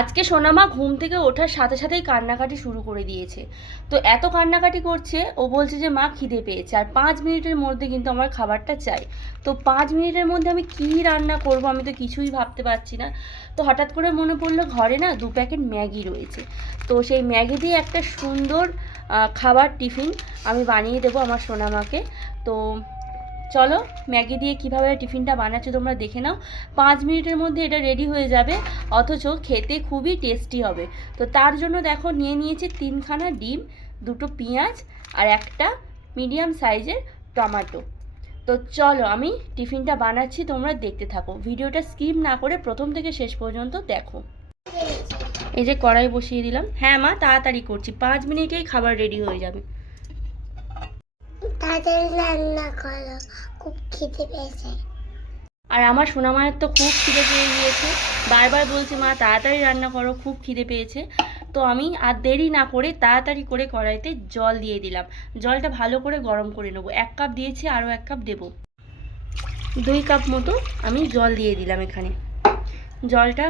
আজকে সোনামা ঘুম থেকে ওঠার সাথে সাথেই কান্নাকাটি শুরু করে দিয়েছে। তো এত কান্নাকাটি করছে, ও বলছে যে মা খিদে পেয়েছে, আর 5 মিনিটের মধ্যে কিন্তু আমার খাবারটা চাই। তো 5 মিনিটের মধ্যে আমি কী রান্না করব আমি তো কিছুই ভাবতে পারছি না। তো হঠাৎ করে মনে পড়লো ঘরে না 2 প্যাকেট ম্যাগি রয়েছে। তো সেই ম্যাগি দিয়ে একটা সুন্দর খাবার টিফিন আমি বানিয়ে দেবো আমার সোনামাকে। তো চলো ম্যাগি দিয়ে কীভাবে টিফিনটা বানাচ্ছে তোমরা দেখে নাও। 5 মিনিটের মধ্যে এটা রেডি হয়ে যাবে, অথচ খেতে খুবই টেস্টি হবে। তো তার জন্য দেখো নিয়ে নিয়েছি 3খানা ডিম, 2টো পেঁয়াজ আর একটা মিডিয়াম সাইজের টমেটো। তো চলো আমি টিফিনটা বানাচ্ছি, তোমরা দেখতে থাকো, ভিডিওটা স্কিপ না করে প্রথম থেকে শেষ পর্যন্ত দেখো। এই যে কড়াই বসিয়ে দিলাম। হ্যাঁ মা, তাড়াতাড়ি করছি, 5 মিনিটেই খাবার রেডি হয়ে যাবে। তাড়াতাড়ি রান্না করো, খুব খিদে পেয়েছে। আর আমার সোনামায়ের তো খুব খিদে পেয়ে গিয়েছে, বারবার বলছে মা তাড়াতাড়ি রান্না করো, খুব খিদে পেয়েছে। তো আমি আর দেরি না করে তাড়াতাড়ি করে কড়াইতে জল দিয়ে দিলাম। জলটা ভালো করে গরম করে নেবো। 1 কাপ দিয়েছি, আরও 1 কাপ দেবো। 2 কাপ মতো আমি জল দিয়ে দিলাম এখানে। জলটা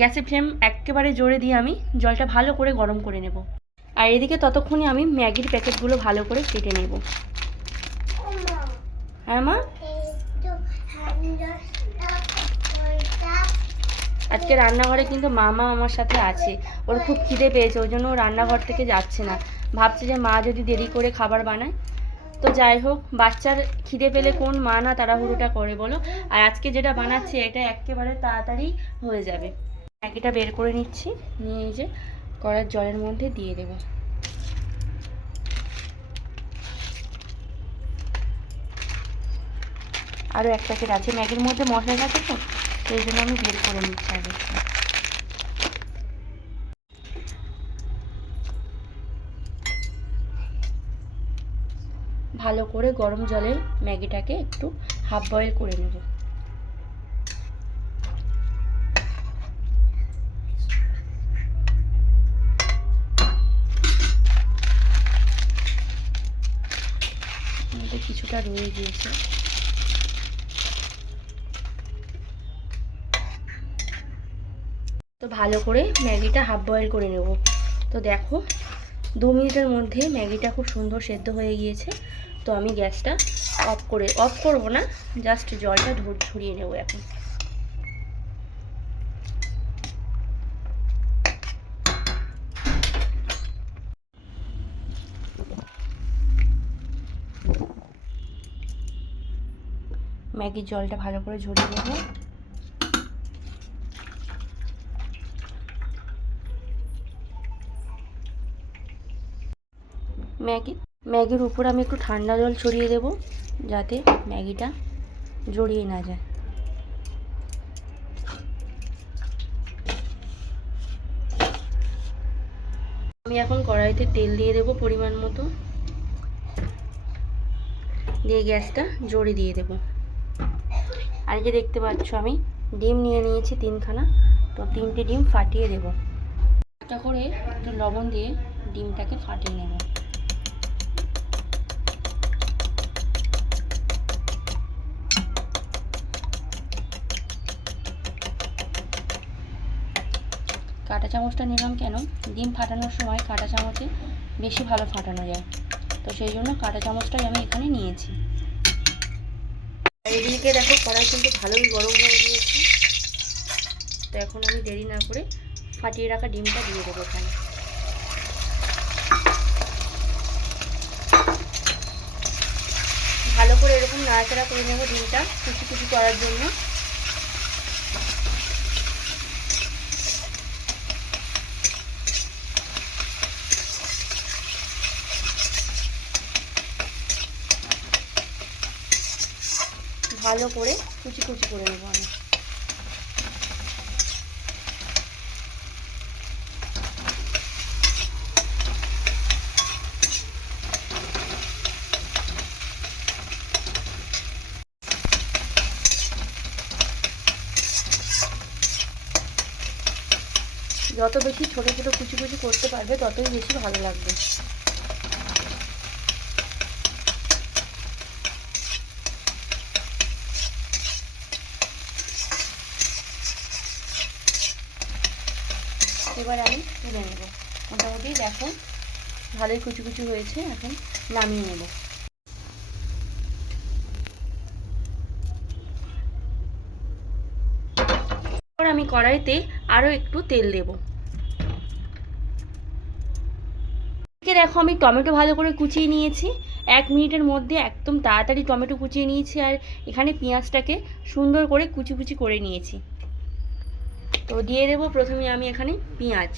গ্যাসের ফ্লেম একেবারে জোরে দিয়ে আমি জলটা ভালো করে গরম করে নেব। আর এদিকে ততক্ষণে আমি ম্যাগির প্যাকেটগুলো ভালো করে কেটে নেব। হ্যাঁ মা, আজকে রান্নাঘরে কিন্তু মামা আমার সাথে আছে। ওর খুব খিদে পেয়েছে, ওই জন্য ও রান্নাঘর থেকে যাচ্ছে না। ভাবছে যে মা যদি দেরি করে খাবার বানায়। তো যাই হোক, বাচ্চার খিদে পেলে কোন মা না তাড়াহুড়োটা করে বলো। আর আজকে যেটা বানাচ্ছি এটা একেবারে তাড়াতাড়ি হয়ে যাবে। ম্যাগিটা বের করে নিচ্ছি, নিয়ে এই যে কড়ার জলের মধ্যে দিয়ে দেবো। আরও 1 প্যাকেট আছে, ম্যাগির মধ্যে মশলা থাকে তো সেই জন্য আমি বের করে নিচ্ছি আগে। ভালো করে গরম জলে ম্যাগিটাকে একটু হাফ বয়েল করে নেব। কিছুটা রয়ে গিয়েছে। তো ভালো করে ম্যাগিটা হাফ বয়েল করে নেব। তো দেখো 2 মিনিটের মধ্যে ম্যাগিটা খুব সুন্দর সেদ্ধ হয়ে গিয়েছে। তো আমি গ্যাসটা অফ করব না, জাস্ট জলটা ঝরিয়ে নেব এখন। ম্যাগির জলটা ভালো করে ঝরিয়ে নেব। ম্যাগির উপর আমি একটু ঠান্ডা জল ছড়িয়ে দেব, যাতে ম্যাগিটা জড়িয়ে না যায়। আমি এখন কড়াইতে তেল দিয়ে দেব পরিমাণ মতো, দিয়ে গ্যাসটা জোরে দিয়ে দেব। আর যে দেখতে পাচ্ছ আমি ডিম নিয়ে নিয়েছি 3খানা। তো 3টে ডিম ফাটিয়ে দেব। একটা করে একটু লবণ দিয়ে ডিমটাকে ফাটিয়ে নেব। কাঁটা চামচটা নিলাম কেন, ডিম ফাটানোর সময় কাঁটা চামচে বেশি ভালো ফাটানো যায়। তো সেই জন্য কাঁটা চামচটাই আমি এখানে নিয়েছি। আর এদিকে দেখো কড়াই কিন্তু ভালোই গরম হয়ে গিয়েছে। তো এখন আমি দেরি না করে ফাটিয়ে রাখা ডিমটা দিয়ে দেবো এখানে। ভালো করে এরকম নাড়াচাড়া করে নেব ডিমটা কুচি কুচি করার জন্য। ভালো করে কুচি কুচি করে নেব আমি। যত বেশি ছোটো ছোটো কুচি কুচি করতে পারবে ততই বেশি ভালো লাগবে। এবার আমি তুলে নেব। মোটামুটি দেখো ভালোই কুচি কুচি হয়েছে, এখন নামিয়ে নেব। এবার আমি কড়াইতে আরও একটু তেল দেব। দেখো আমি টমেটো ভালো করে কুচিয়ে নিয়েছি, 1 মিনিটের মধ্যে একদম তাড়াতাড়ি টমেটো কুচিয়ে নিয়েছি। আর এখানে পেঁয়াজটাকে সুন্দর করে কুচি কুচি করে নিয়েছি। তো দিয়ে দেবো প্রথমে আমি এখানে পেঁয়াজ।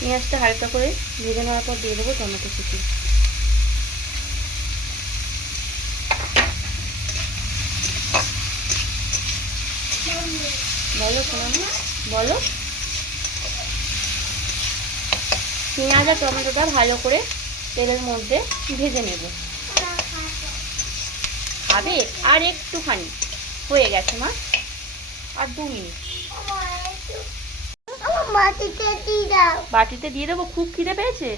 পেঁয়াজটা হালকা করে ভেজে নেওয়ার পর দিয়ে দেবো টমেটো কুচি। বলো শোনো, বলো। পেঁয়াজ আর টমেটোটা ভালো করে তেলের মধ্যে ভেজে নেব। খাবে? আর একটুখানি হয়ে গেছে মা, আর 2 মিনিট। বাটিতে দিয়ে দেবো, খুব খিদে পেয়েছে।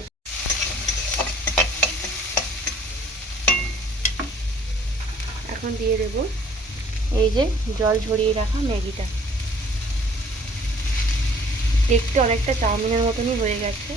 এখন দিয়ে দেব এই যে জল ঝরিয়ে রাখা ম্যাগিটা। দেখতে অনেকটা চাউমিনের মতনই হয়ে গেছে।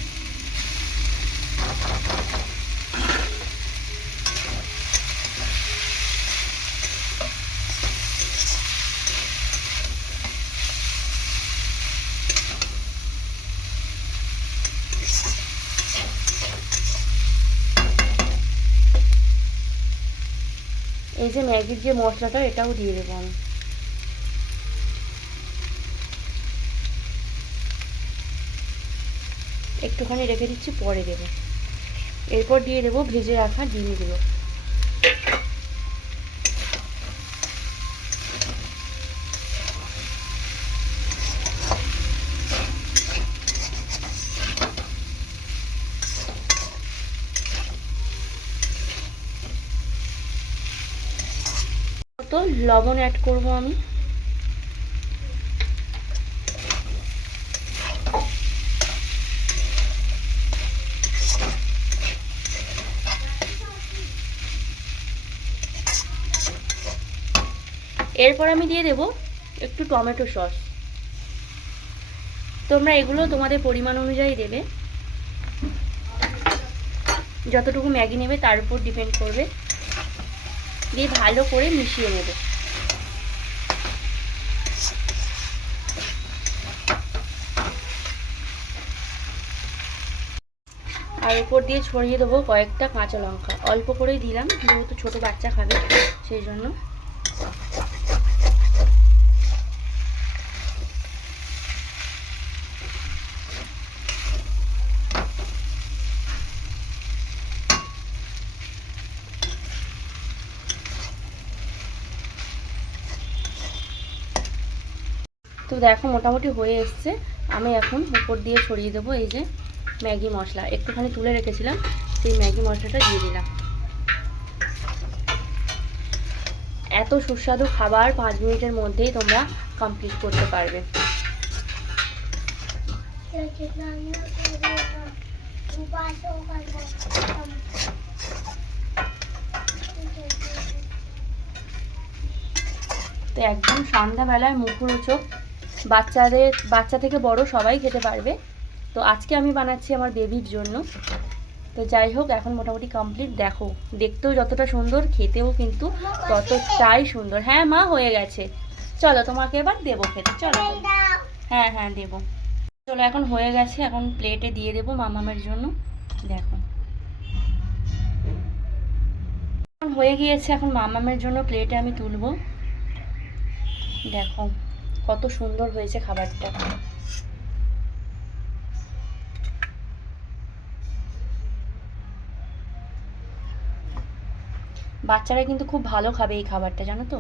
এই যে ম্যাগির যে মশলাটা, এটাও দিয়ে দেবো আমি। একটুখানি রেখে দিচ্ছি, পরে দেবো। এরপর দিয়ে দেবো ভেজে রাখা ডিমগুলো। তো লবণ অ্যাড করব আমি। এরপর আমি দিয়ে দেব একটু টমেটো সস। তোমরা এগুলো তোমাদের পরিমাণ অনুযায়ী দেবে, যতটুকু ম্যাগি নেবে তার উপর ডিপেন্ড করবে। দিয়ে ভালো করে মিশিয়ে নেব। আর উপর দিয়ে ছড়িয়ে দেবো কয়েকটা কাঁচা লঙ্কা, অল্প করেই দিলাম যেহেতু ছোট বাচ্চা খাবে সেই জন্য। তো দেখো মোটামুটি হয়ে এসছে। আমি এখন উপর দিয়ে ছড়িয়ে দেবো এই যে ম্যাগি মশলা, একটুখানি তুলে রেখেছিলাম, সেই ম্যাগি মশলাটা দিয়ে দিলাম। এত সুস্বাদু খাবার 5 মিনিটের মধ্যেই তোমরা কমপ্লিট করতে পারবে। তো একদম সন্ধ্যাবেলায় মুখরোচক, বাচ্চা থেকে বড় সবাই খেতে পারবে। তো আজকে আমি বানাচ্ছি আমার বেবির জন্য। তো যাই হোক, এখন মোটামুটি কমপ্লিট। দেখো দেখতেও যতটা সুন্দর, খেতেও কিন্তু ততটাই সুন্দর। হ্যাঁ মা, হয়ে গেছে। চলো তোমাকে এবার দেবো খেতে, চলো। হ্যাঁ হ্যাঁ দেবো। চলো এখন হয়ে গেছে, এখন প্লেটে দিয়ে দেবো মামামের জন্য। দেখো এখন হয়ে গিয়েছে, এখন মামামের জন্য প্লেটে আমি তুলবো। দেখো কত সুন্দর হয়েছে খাবারটা। বাচ্চারা কিন্তু খুব ভালো খাবে এই খাবারটা, জানো তো।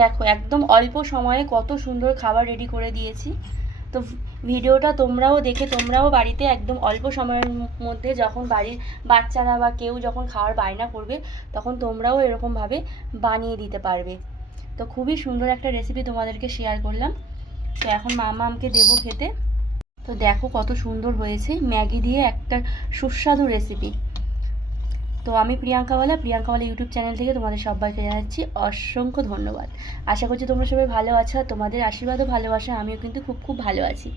দেখো একদম অল্প সময়ে কত সুন্দর খাবার রেডি করে দিয়েছি। তো ভিডিওটা তোমরাও দেখে তোমরাও বাড়িতে একদম অল্প সময়ের মধ্যে যখন বাড়ির বাচ্চারা বা কেউ যখন খাওয়ার বায়না করবে তখন তোমরাও এরকমভাবে বানিয়ে দিতে পারবে। তো খুবই সুন্দর একটা রেসিপি তোমাদেরকে শেয়ার করলাম। তো এখন মামামকে দেবো খেতে। তো দেখো কত সুন্দর হয়েছে ম্যাগি দিয়ে একটা সুস্বাদু রেসিপি। তো আমি প্রিয়াঙ্কাওয়ালা ইউটিউব চ্যানেল থেকে তোমাদের সবাইকে জানাচ্ছি অসংখ্য ধন্যবাদ। আশা করছি তোমরা সবাই ভালো আছো, আর তোমাদের আশীর্বাদ ও ভালোবাসা আমিও কিন্তু খুব খুব ভালো আছি।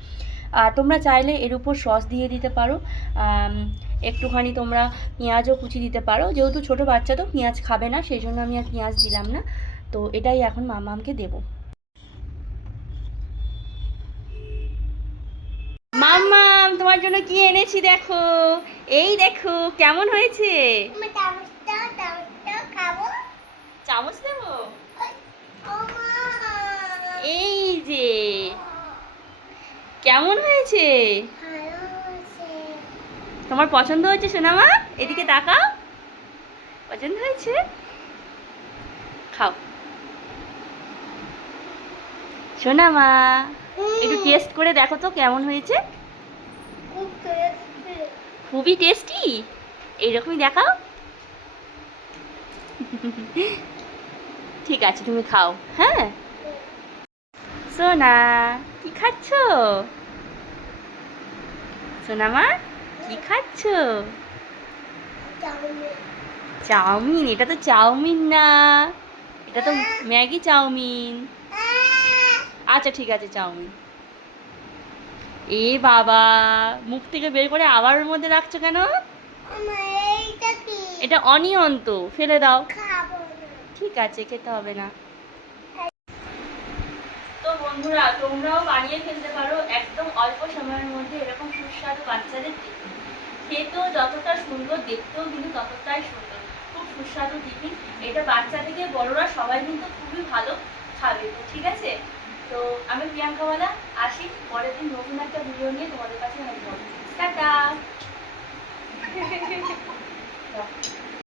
আর তোমরা চাইলে এর উপর সস দিয়ে দিতে পারো, একটুখানি তোমরা পেঁয়াজও কুচি দিতে পারো। যেহেতু ছোটো বাচ্চা তো পেঁয়াজ খাবে না, সেই জন্য আমি আর পেঁয়াজ দিলাম না। তো এটাই এখন মামামকে দেবো। মাম্মাম তোমার জন্য কি এনেছি দেখো, এই দেখো কেমন হয়েছে। আমি চামচটা খাবো। চামচ দেবো, ও মা, এই যে কেমন হয়েছে, ভালো হয়েছে। তোমার পছন্দ হয়েছে সোনামা? এদিকে তাকাও, পছন্দ হয়েছে, খাও সোনামা। একটু টেস্ট করে দেখো তো কেমন হয়েছে। খুব টেস্টি। খুবই টেস্টি, এইরকমই দেখাও। ঠিক আছে তুমি খাও, হ্যাঁ। সোনা কি খাচ্ছ, সোনামা কি খাচ্ছ? চাউমিন। চাউমিন? এটা তো চাউমিন না, এটা তো ম্যাগি চাউমিন। আচ্ছা ঠিক আছে চাউমিন। এ বাবা, মুখ থেকে বের করে আবার ওর মধ্যে রাখছো কেন? আমার এইটা কি? এটা অনিয়ন, তো ফেলে দাও। খাবো না। ঠিক আছে, খেতে হবে না। তো বন্ধুরা তোমরাও বানিয়ে ফেলতে পারো একদম অল্প সময়ের মধ্যে এরকম সুস্বাদু বাচ্চাদের টিফিন। খেতেও যতটা সুন্দর, দেখতেও কিন্তু ততটাই সুন্দর, খুব সুস্বাদু টিফিন। এটা বাচ্চা থেকে বড়রা সবাই কিন্তু খুবই ভালো খাবে। তো ঠিক আছে, তো আমি প্রিয়াঙ্কাওয়ালা আসি।